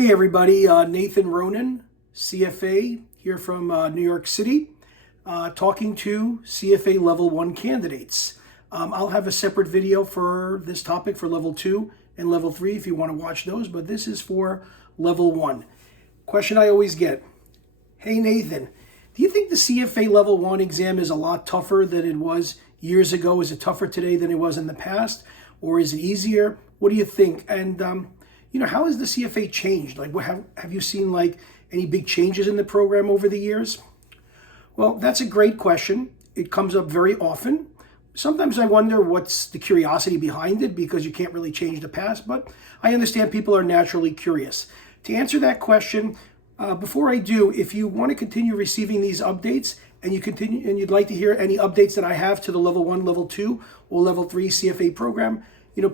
Hey everybody, Nathan Ronen, CFA, here from New York City, talking to CFA Level I candidates. I'll have a separate video for this topic for Level 2 and Level 3 if you want to watch those, but this is for Level 1. Question I always get, hey Nathan, do you think the CFA Level 1 exam is a lot tougher than it was years ago? Is it tougher today than it was in the past? Or is it easier? What do you think? And how has the CFA changed? Like, have you seen any big changes in the program over the years? Well, that's a great question. It comes up very often. Sometimes I wonder what's the curiosity behind it, because you can't really change the past, but I understand people are naturally curious. To answer that question, before I do, if you want to continue receiving these updates and you'd like to hear any updates that I have to the Level 1, Level 2, or Level 3 CFA program,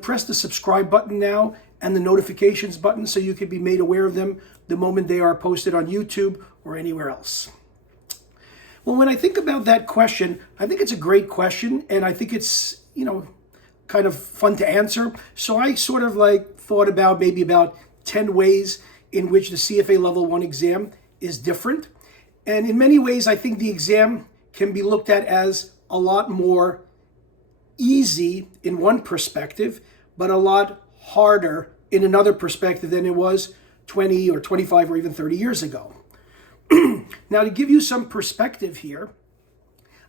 press the subscribe button now and the notifications button so you can be made aware of them the moment they are posted on YouTube or anywhere else. Well, when I think about that question, I think it's a great question, and I think it's, kind of fun to answer. So I sort of thought about maybe about 10 ways in which the CFA Level 1 exam is different. And in many ways, I think the exam can be looked at as a lot more easy in one perspective, but a lot harder in another perspective than it was 20 or 25 or even 30 years ago. Now, to give you some perspective here,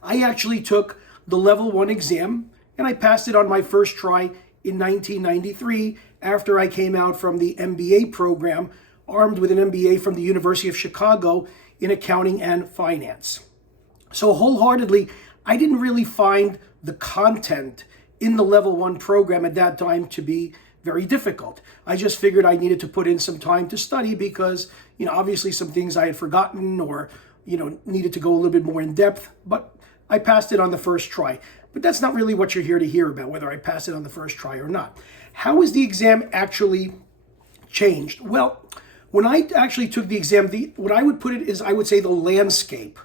I actually took the Level 1 exam and I passed it on my first try in 1993 after I came out from the MBA program, armed with an MBA from the University of Chicago in accounting and finance. So wholeheartedly, I didn't really find the content in the Level 1 program at that time to be very difficult. I just figured I needed to put in some time to study because, obviously some things I had forgotten or, needed to go a little bit more in depth, but I passed it on the first try. But that's not really what you're here to hear about, whether I passed it on the first try or not. How has the exam actually changed? Well, when I actually took the exam, what I would put it is, I would say the landscape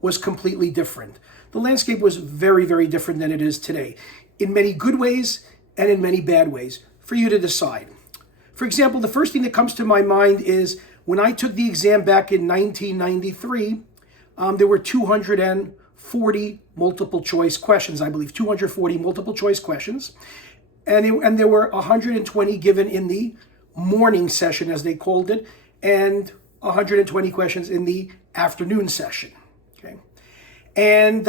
was completely different. The landscape was very, very different than it is today, in many good ways and in many bad ways, for you to decide. For example, the first thing that comes to my mind is when I took the exam back in 1993, there were 240 multiple choice questions, I believe, 240 multiple choice questions. And there were 120 given in the morning session, as they called it, and 120 questions in the afternoon session. Okay. And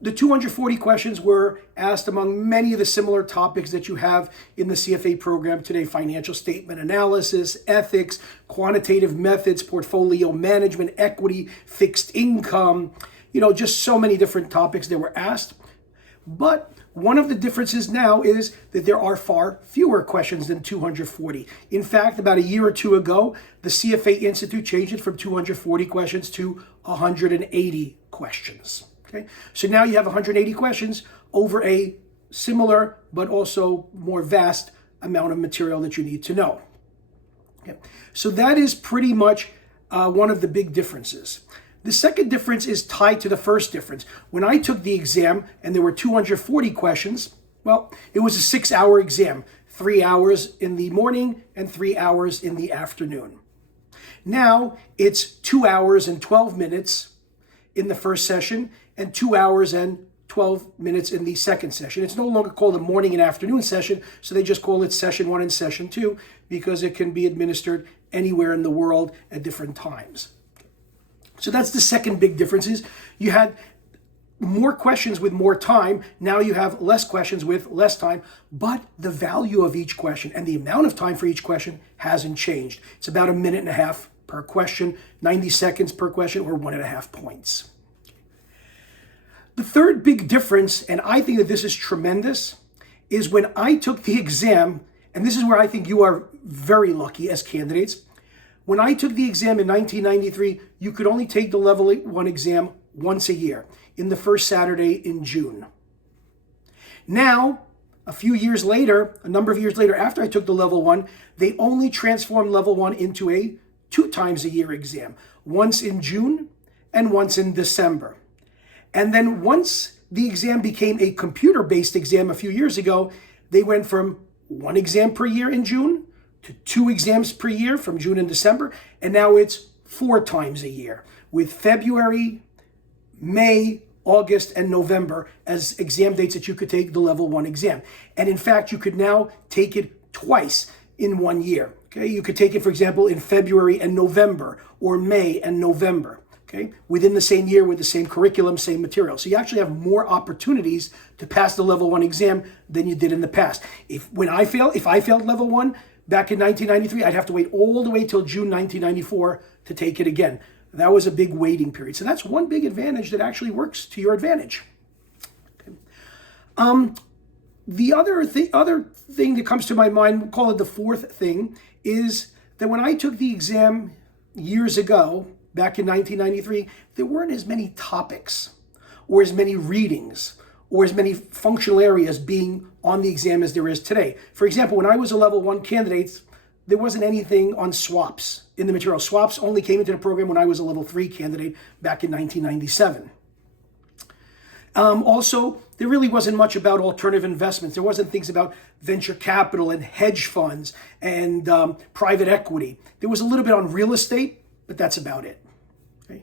the 240 questions were asked among many of the similar topics that you have in the CFA program today: financial statement analysis, ethics, quantitative methods, portfolio management, equity, fixed income, just so many different topics that were asked. But one of the differences now is that there are far fewer questions than 240. In fact, about a year or two ago, the CFA Institute changed it from 240 questions to 180 questions. Okay, so now you have 180 questions over a similar but also more vast amount of material that you need to know. Okay, so that is pretty much one of the big differences. The second difference is tied to the first difference. When I took the exam and there were 240 questions, well, it was a 6-hour exam, 3 hours in the morning and 3 hours in the afternoon. Now it's 2 hours and 12 minutes in the first session and 2 hours and 12 minutes in the second session. It's no longer called a morning and afternoon session, so they just call it session 1 and session 2 because it can be administered anywhere in the world at different times. So that's the second big difference. Is you had more questions with more time. Now you have less questions with less time, but the value of each question and the amount of time for each question hasn't changed. It's about 1.5 minutes per question, 90 seconds per question, or 1.5 points. The third big difference, and I think that this is tremendous, is when I took the exam, and this is where I think you are very lucky as candidates. When I took the exam in 1993, you could only take the Level 1 exam once a year, in the first Saturday in June. Now, a number of years later, after I took the Level 1, they only transformed Level 1 into a 2 times a year exam, once in June and once in December. And then once the exam became a computer-based exam a few years ago, they went from 1 exam per year in June to 2 exams per year from June and December, and now it's 4 times a year, with February, May, August, and November as exam dates that you could take the level 1 exam. And in fact, you could now take it twice in 1 year. Okay, you could take it, for example, in February and November, or May and November. Okay, within the same year with the same curriculum, same material. So you actually have more opportunities to pass the level 1 exam than you did in the past. If I failed level 1 back in 1993, I'd have to wait all the way till June 1994 to take it again. That was a big waiting period. So that's one big advantage that actually works to your advantage. Okay. The other thing that comes to my mind, we'll call it the fourth thing, is that when I took the exam years ago, back in 1993, there weren't as many topics or as many readings or as many functional areas being on the exam as there is today. For example, when I was a level 1 candidate, there wasn't anything on swaps in the material. Swaps only came into the program when I was a level 3 candidate back in 1997. Also, there really wasn't much about alternative investments. There wasn't things about venture capital and hedge funds and private equity. There was a little bit on real estate, but that's about it. Okay.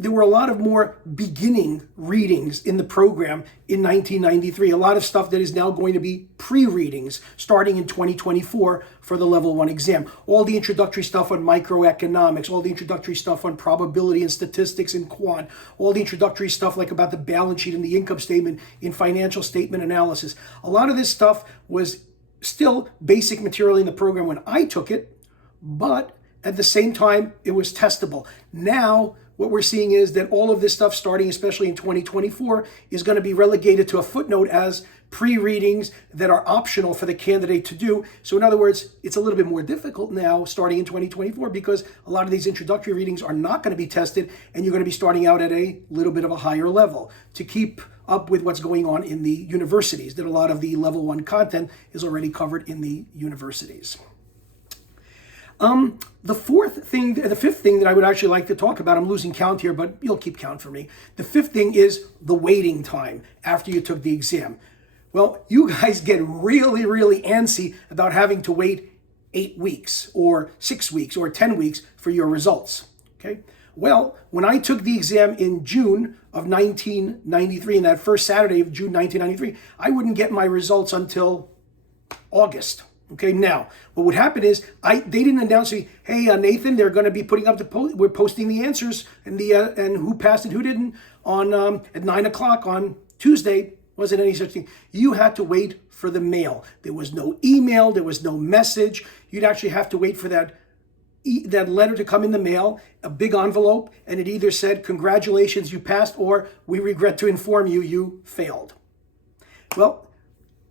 There were a lot of more beginning readings in the program in 1993. A lot of stuff that is now going to be pre-readings starting in 2024 for the level 1 exam. All the introductory stuff on microeconomics, all the introductory stuff on probability and statistics and quant, all the introductory stuff like about the balance sheet and the income statement in financial statement analysis. A lot of this stuff was still basic material in the program when I took it, but at the same time, it was testable. Now, what we're seeing is that all of this stuff, starting especially in 2024, is going to be relegated to a footnote as pre-readings that are optional for the candidate to do. So in other words, it's a little bit more difficult now starting in 2024 because a lot of these introductory readings are not going to be tested, and you're going to be starting out at a little bit of a higher level to keep up with what's going on in the universities, that a lot of the level 1 content is already covered in the universities. The fifth thing that I would actually like to talk about, I'm losing count here, but you'll keep count for me. The fifth thing is the waiting time after you took the exam. Well, you guys get really, really antsy about having to wait 8 weeks or 6 weeks or 10 weeks for your results. Okay. Well, when I took the exam in June of 1993, in that first Saturday of June 1993, I wouldn't get my results until August. Okay, now, what would happen is they didn't announce to me, hey, Nathan, they're going to be putting up we're posting the answers and and who passed and who didn't on at 9 o'clock on Tuesday. Wasn't any such thing. You had to wait for the mail. There was no email. There was no message. You'd actually have to wait for that letter to come in the mail, a big envelope, and it either said, congratulations, you passed, or we regret to inform you, you failed. Well,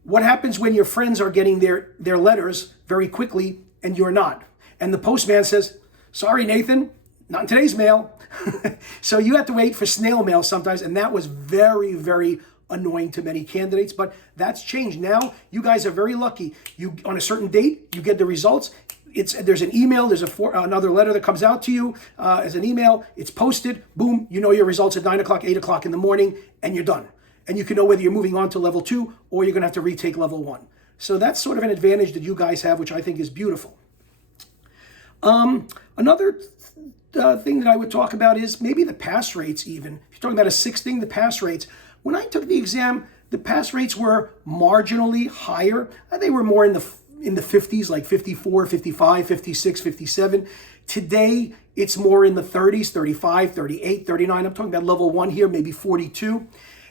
what happens when your friends are getting their letters very quickly and you're not? And the postman says, sorry, Nathan, not in today's mail. So you have to wait for snail mail sometimes, and that was very, very annoying to many candidates, but that's changed. Now, you guys are very lucky. You on a certain date, you get the results. There's an email, there's another letter that comes out to you as an email. It's posted, boom, you know your results at 9 o'clock, 8 o'clock in the morning, and you're done. And you can know whether you're moving on to level 2 or you're going to have to retake level 1. So that's sort of an advantage that you guys have, which I think is beautiful. Another thing that I would talk about is maybe the pass rates even. If you're talking about a sixth thing, the pass rates. When I took the exam, the pass rates were marginally higher. They were more in the 50s, like 54, 55, 56, 57. Today, it's more in the 30s, 35, 38, 39. I'm talking about level 1 here, maybe 42.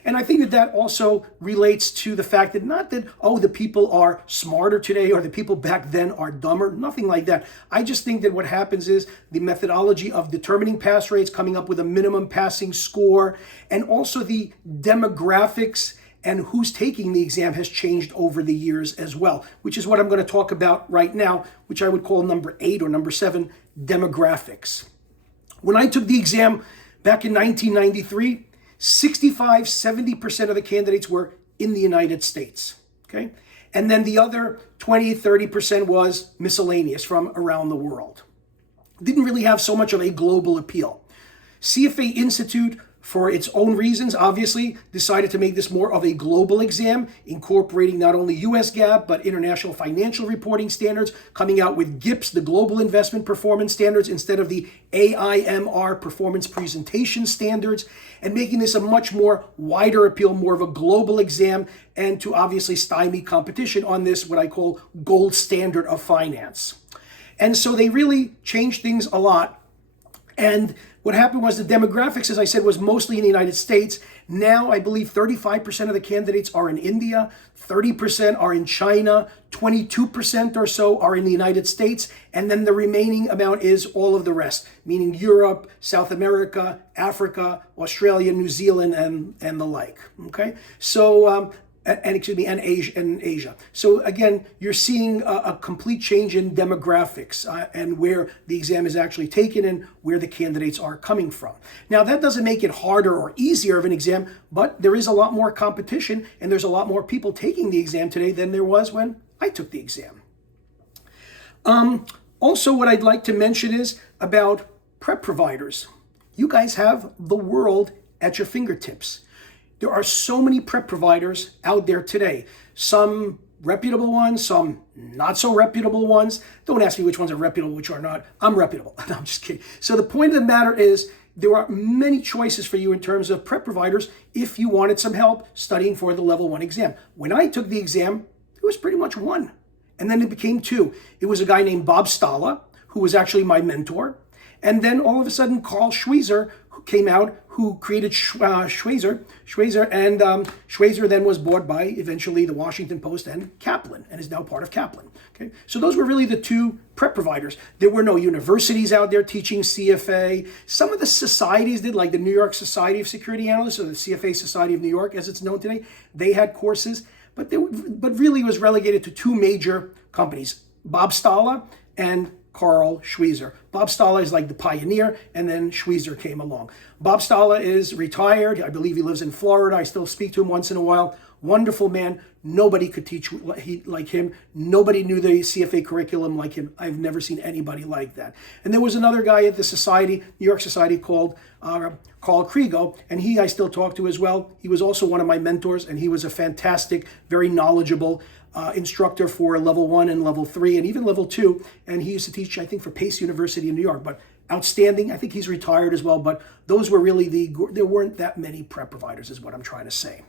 And I think that also relates to the fact that not that, the people are smarter today or the people back then are dumber, nothing like that. I just think that what happens is the methodology of determining pass rates, coming up with a minimum passing score, and also the demographics and who's taking the exam has changed over the years as well, which is what I'm going to talk about right now, which I would call number 8 or number 7, demographics. When I took the exam back in 1993, 65-70% of the candidates were in the United States, okay? And then the other 20-30% was miscellaneous from around the world. Didn't really have so much of a global appeal. CFA Institute for its own reasons, obviously, decided to make this more of a global exam, incorporating not only US GAAP, but international financial reporting standards, coming out with GIPS, the Global Investment Performance Standards, instead of the AIMR Performance Presentation Standards, and making this a much more wider appeal, more of a global exam, and to obviously stymie competition on this, what I call gold standard of finance. And so they really changed things a lot. And what happened was the demographics, as I said, was mostly in the United States. Now, I believe 35% of the candidates are in India, 30% are in China, 22% or so are in the United States, and then the remaining amount is all of the rest, meaning Europe, South America, Africa, Australia, New Zealand, and the like. Okay, so and Asia. So again, you're seeing a complete change in demographics and where the exam is actually taken and where the candidates are coming from. Now, that doesn't make it harder or easier of an exam, but there is a lot more competition and there's a lot more people taking the exam today than there was when I took the exam. Also, what I'd like to mention is about prep providers. You guys have the world at your fingertips. There are so many prep providers out there today. Some reputable ones, some not so reputable ones. Don't ask me which ones are reputable, which are not. I'm reputable. No, I'm just kidding. So the point of the matter is there are many choices for you in terms of prep providers if you wanted some help studying for the Level 1 exam. When I took the exam, it was pretty much one. And then it became two. It was a guy named Bob Stala, who was actually my mentor. And then all of a sudden, Carl Schweitzer came out, who created Schweitzer, and Schweitzer then was bought by eventually the Washington Post and Kaplan, and is now part of Kaplan. Okay, so those were really the two prep providers. There were no universities out there teaching CFA. Some of the societies did, like the New York Society of Security Analysts, or the CFA Society of New York, as it's known today. They had courses, but really it was relegated to two major companies, Bob Stala and Carl Schweitzer. Bob Stala is like the pioneer, and then Schweitzer came along. Bob Stala is retired. I believe he lives in Florida. I still speak to him once in a while. Wonderful man. Nobody could teach like him. Nobody knew the CFA curriculum like him. I've never seen anybody like that. And there was another guy at the society, New York Society, called Carl Kriego, and I still talk to as well. He was also one of my mentors, and he was a fantastic, very knowledgeable instructor for Level 1 and Level 3 and even Level 2. And he used to teach, I think, for Pace University in New York, but outstanding. I think he's retired as well, but those were really there weren't that many prep providers is what I'm trying to say.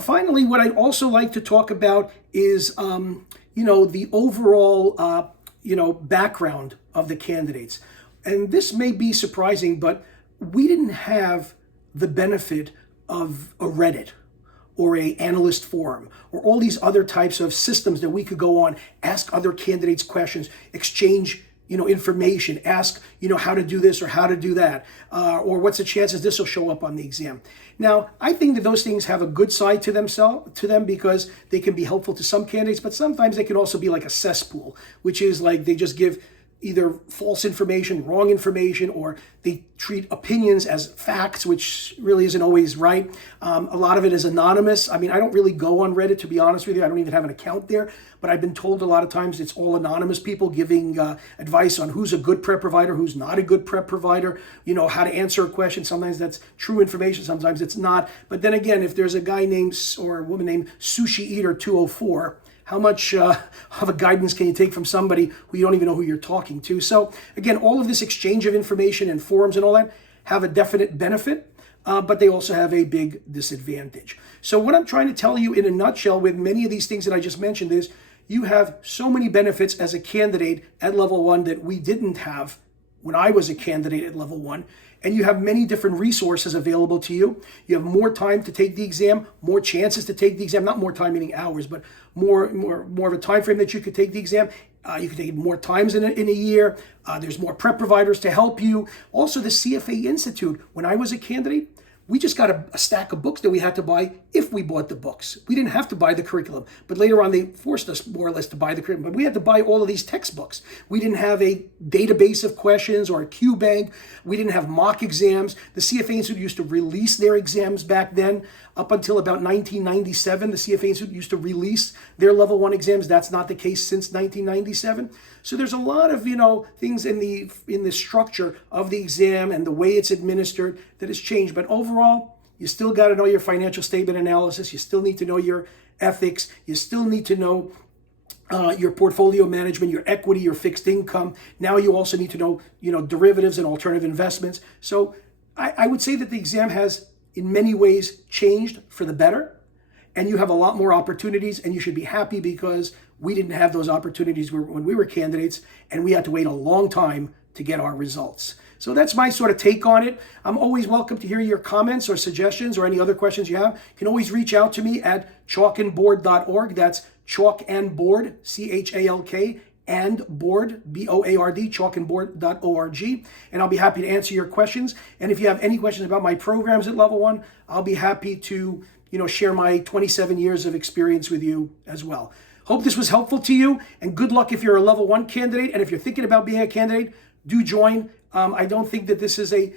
Finally, what I'd also like to talk about is, the overall, background of the candidates. And this may be surprising, but we didn't have the benefit of a Reddit or a analyst forum, or all these other types of systems that we could go on, ask other candidates questions, exchange, information, ask, how to do this or how to do that, or what's the chances this will show up on the exam. Now, I think that those things have a good side to them because they can be helpful to some candidates, but sometimes they can also be like a cesspool, which is like they just give either false information, wrong information, or they treat opinions as facts, which really isn't always right. A lot of it is anonymous. I mean, I don't really go on Reddit, to be honest with you. I don't even have an account there, but I've been told a lot of times it's all anonymous people giving advice on who's a good prep provider, who's not a good prep provider, how to answer a question. Sometimes that's true information, sometimes it's not. But then again, if there's a guy named, or a woman named Sushi Eater 204, how much of a guidance can you take from somebody who you don't even know who you're talking to? So again, all of this exchange of information and forums and all that have a definite benefit, but they also have a big disadvantage. So what I'm trying to tell you in a nutshell with many of these things that I just mentioned is you have so many benefits as a candidate at Level 1 that we didn't have when I was a candidate at Level 1. And you have many different resources available to you. You have more time to take the exam, more chances to take the exam, not more time meaning hours, but more of a time frame that you could take the exam. You can take it more times in a year. There's more prep providers to help you. Also, the CFA Institute. When I was a candidate, we just got a stack of books that we had to buy if we bought the books. We didn't have to buy the curriculum, but later on they forced us more or less to buy the curriculum. But we had to buy all of these textbooks. We didn't have a database of questions or a Q bank. We didn't have mock exams. The CFA Institute used to release their exams back then. Up until about 1997, the CFA Institute used to release their level 1 exams. That's not the case since 1997. So there's a lot of, things in the structure of the exam and the way it's administered that has changed. But overall, you still got to know your financial statement analysis. You still need to know your ethics. You still need to know your portfolio management, your equity, your fixed income. Now you also need to know, derivatives and alternative investments. So I would say that the exam has, in many ways, changed for the better. And you have a lot more opportunities, and you should be happy because we didn't have those opportunities when we were candidates, and we had to wait a long time to get our results. So that's my sort of take on it. I'm always welcome to hear your comments or suggestions or any other questions you have. You can always reach out to me at chalkandboard.org. That's chalk and board, CHALK, and board, BOARD, chalkandboard.org. And I'll be happy to answer your questions. And if you have any questions about my programs at Level 1, I'll be happy to share my 27 years of experience with you as well. Hope this was helpful to you, and good luck if you're a Level 1 candidate. And if you're thinking about being a candidate, do join. I don't think that this is a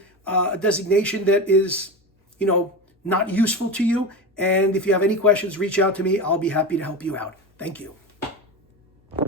designation that is, not useful to you. And if you have any questions, reach out to me. I'll be happy to help you out. Thank you.